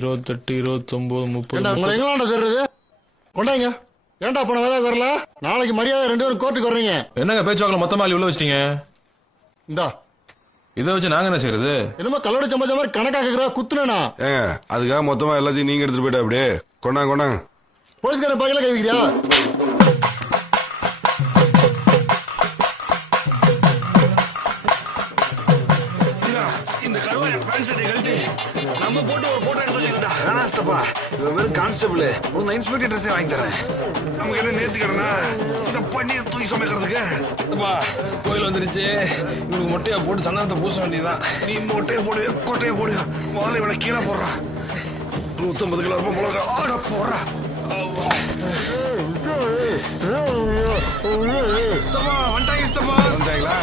28, 29, 30. உங்களை எங்களாண்ட சேர்றது கொண்டாங்க. ஏன்டா போன வேதா சார்ல நாளைக்கு மரியாதை 2 பேரும் கோர்ட்டுக்கு வர்றீங்க. என்னங்க பேச்சுவாக்கில் மொத்தமா உள்ள வச்சிட்டீங்க? இந்தா இதை வச்சு நாங்க என்ன செய்யறது? என்னமோ கல்லோட சமைச்ச மாதிரி கணக்கா கேக்குறா குத்துனா. ஏங்க அதுக்காக மொத்தமா எல்லாத்தையும் நீங்க எடுத்துட்டு போயிட்டா அப்படியே கொண்டாங்க. போலீஸ்கார பக்கத்துல கை வைக்கிறியா? இந்த கருவாய பேண்ட் ஷர்ட்டை கழட்டி நம்ம போட்டு ஒரு போட்டோ எடுத்து வச்சுக்கிட்டா வேணாஸ்தப்பா. இவன் வெறும் கான்ஸ்டபிள். உங்க இன்ஸ்பெக்டர் ட்ரெஸ்ஸே வாங்கி தரேன். நமக்கு என்ன நேர்த்திக்கிறனா இந்த பண்ணியை தூக்கி சமைக்கிறதுக்கு. கோயில் வந்துருச்சு. இவனுக்கு மொட்டையா போட்டு சந்தனத்தை பூச வேண்டியதுதான். நீ மொட்டையை போடு கொட்டையை போடு. முதல்ல இவனை கீழே போடுறான். 150 கிலோ ரொம்ப மிளகா ஆட போடுறா. வந்துட்டாங்களா?